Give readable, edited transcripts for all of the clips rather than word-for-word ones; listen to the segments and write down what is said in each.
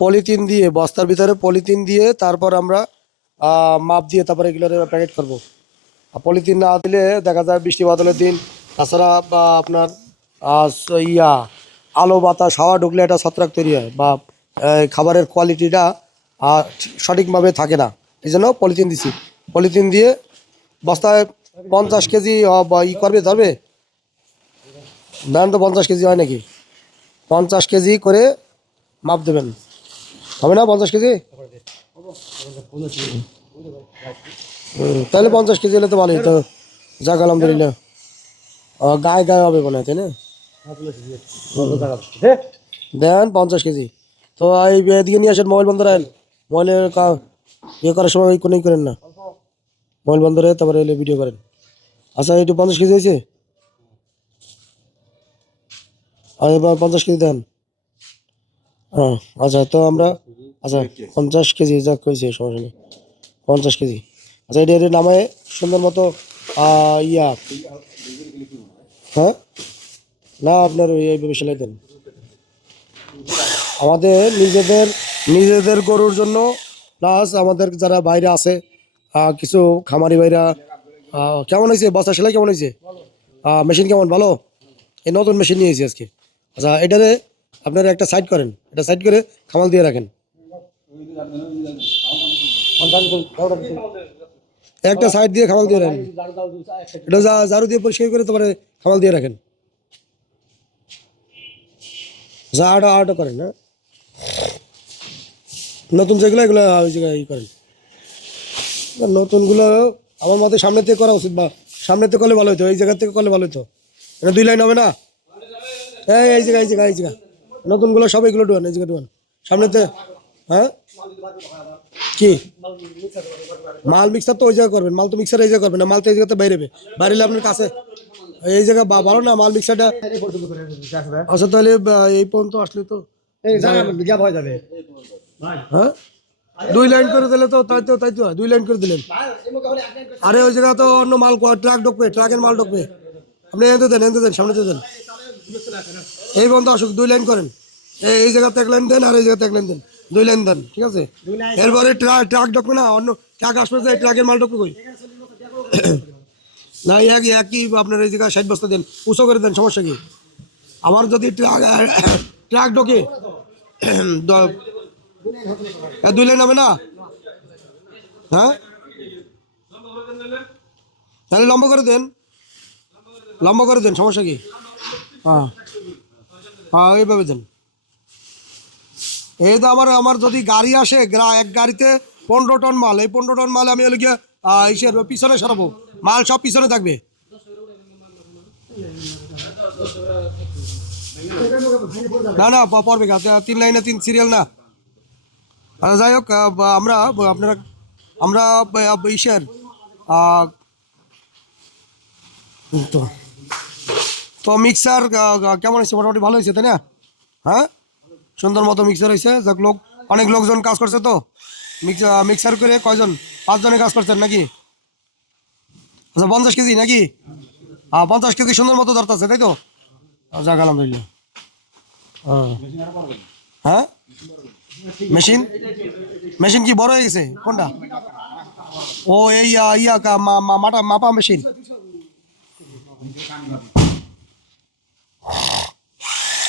Polythene দিয়ে, বস্তার ভিতরে পলিথিন দিয়ে তারপর আমরা মাপ দিয়ে তারপরে এগুলোর প্যাকেট করবো। আর পলিথিন না দিলে দেখা যায় বৃষ্টি বাদলের দিন, তাছাড়া বা আপনার ইয়া আলো বাতাস হাওয়া ঢুকলে একটা ছত্রাক তৈরি হয় বা খাবারের কোয়ালিটিটা সঠিকভাবে থাকে না। এই জন্য পলিথিন দিছি। পলিথিন দিয়ে বস্তায় 50 কেজি বা করবে ধরবে ধান, তো 50 কেজি হয় নাকি? 50 কেজি করে মাপ দেবেন, হবে না 50 কেজি? তাহলে 50 কেজি হলে তো ভালোই তো, যাক আলহামদুলিল্লাহ। গায়ে গায়ে হবে মনে হয়, তাই না? দেন 50 কেজি। তো এই এদিকে নিয়ে আসেন, মোবাইল বন্ধ রাখেন। মোবাইলের ইয়ে করার সময় ওই কোনোই করেন না, মোবাইল বন্ধ রেখে তারপরে এলে ভিডিও করেন। আচ্ছা, একটু 50 কেজি হয়েছে, আর এবার 50 কেজি দেন। হ্যাঁ আচ্ছা, তো আমরা আচ্ছা 50 কেজি যাক কইছে, সমস্যা নেই। 50 কেজি। আচ্ছা, এটা এটা নামায় সুন্দর মতো ইয়া, হ্যাঁ না আপনার এইভাবে সেলাই দেন। আমাদের নিজেদের নিজেদের গরুর জন্য, প্লাস আমাদের যারা বাইরে আছে কিছু খামারি ভাইরা। কেমন হয়েছে বস্তা সেলাই, কেমন হয়েছে? মেশিন কেমন, ভালো? এই নতুন মেশিন নিয়েছি আজকে। আচ্ছা, এটারে আপনারা একটা সাইড করেন, এটা সাইড করে খামাল দিয়ে রাখেন। একটা সাইড দিয়ে খামাল দিয়ে রাখেন, এটা ঝাড়ু দিয়ে পরিষ্কার করে তারপরে খামাল দিয়ে রাখেন। যা আটা আটা করেন, হ্যাঁ নতুন যেগুলো এগুলো ওই জায়গায় ই করেন। নতুনগুলো আমার মতে সামনে থেকে করা উচিত, বা সামনে থেকে করলে ভালো হতো, এই জায়গা থেকে করলে ভালো হতো। এটা 2 লাইন হবে না? এই জায়গা এই জায়গা এই জায়গা নতুনগুলো সব এগুলো ডুয়ান, এই জায়গা ডুয়ান সামনেতে। হ্যাঁ কি মাল মিক্সার তো ওই জায়গা করবেন, মাল তো মিক্সার এই জায়গা করবেন না, মাল তো এই জায়গাতে বাইরেবে, বাইরে আপনার কাছে এই জায়গা ভালো না মাল মিক্সারটা। আচ্ছা তাহলে এই পর্যন্ত আসলে তো হ্যাঁ 2 লাইন করে দিলে তো তাই তো 2 লাইন করে দিলেন। আরে ওই জায়গা তো অন্য মাল ট্রাক ঢুকবে, ট্রাকের মাল ঢুকবে। আপনি এনতে দেন সামনে দেন, এই পর্যন্ত আসুক 2 লাইন করেন। এই জায়গাতে 1 লাইন দেন, আর এই জায়গাতে 1 লাইন দেন, 2 লাইন দেন, ঠিক আছে? এরপরে ট্রাক ঢুকবে না, অন্য ট্রাক আসবে, যে ট্রাকের মাল ঢুকবে কই? না একই আপনার এই জায়গায় 60 বস্তা দেন, উঁচু করে দেন, সমস্যা কি? আমার যদি ট্রাক ট্রাক ঢোকে 2 লাইন হবে না? হ্যাঁ তাহলে লম্বা করে দেন, লম্বা করে দেন, সমস্যা কি? হ্যাঁ হ্যাঁ এইভাবে দেন। এই তো আমার আমার যদি গাড়ি আসে, এক গাড়িতে 15 টন মাল, এই 15 টন মাল আমি হলে গিয়ে ইসের পিছনে সরাবো, মাল সব পিছনে থাকবে। না না পড়বে 3 লাইনে 3 সিরিয়াল না। আচ্ছা যাই হোক, আমরা আপনারা আমরা ইসের তো তো মিক্সার কেমন হয়েছে? মোটামুটি ভালো হয়েছে, তাই না? হ্যাঁ সুন্দর মতো মিক্সার হয়েছে, যাক লোক অনেক লোকজন কাজ করছে তো। মিক্সার করে কয়জন? 5 জনে কাজ করছেন নাকি? আচ্ছা 50 কেজি নাকি? 50 কেজি সুন্দর মতো ধরতেছে, তাই তো? যাক আলহামদুলিল্লাহ। হ্যাঁ মেশিন মেশিন কি বড় হয়ে গেছে কোনটা? ও এই মাটা মাপা মেশিন।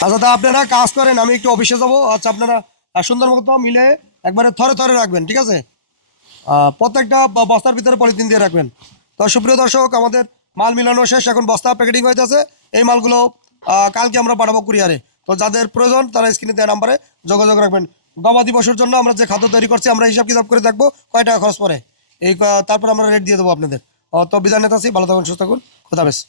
আচ্ছা তা আপনারা কাজ করেন, আমি একটু অফিসে যাবো। আচ্ছা আপনারা সুন্দর মতো মিলে একবারে থরে থরে রাখবেন, ঠিক আছে? প্রত্যেকটা বস্তার ভিতরে পলিথিন দিয়ে রাখবেন। তো সুপ্রিয় দর্শক, আমাদের মাল মিলানো শেষ, এখন বস্তা প্যাকেটিং হইতেছে। এই মালগুলো কালকে আমরা পাঠাবো কুরিয়ারে। তো যাদের প্রয়োজন তারা স্ক্রিনে দেওয়া নাম্বারে যোগাযোগ রাখবেন। গবাদি পশুর জন্য আমরা যে খাদ্য তৈরি করছি, আমরা হিসাব কিতাব করে দেখবো কয় টাকা খরচ পড়ে, এই তারপর আমরা রেট দিয়ে দেবো আপনাদের। তো বিদায় নিতে আছি, ভালো থাকুন, সুস্থ থাকুন, খোদা হাফেজ।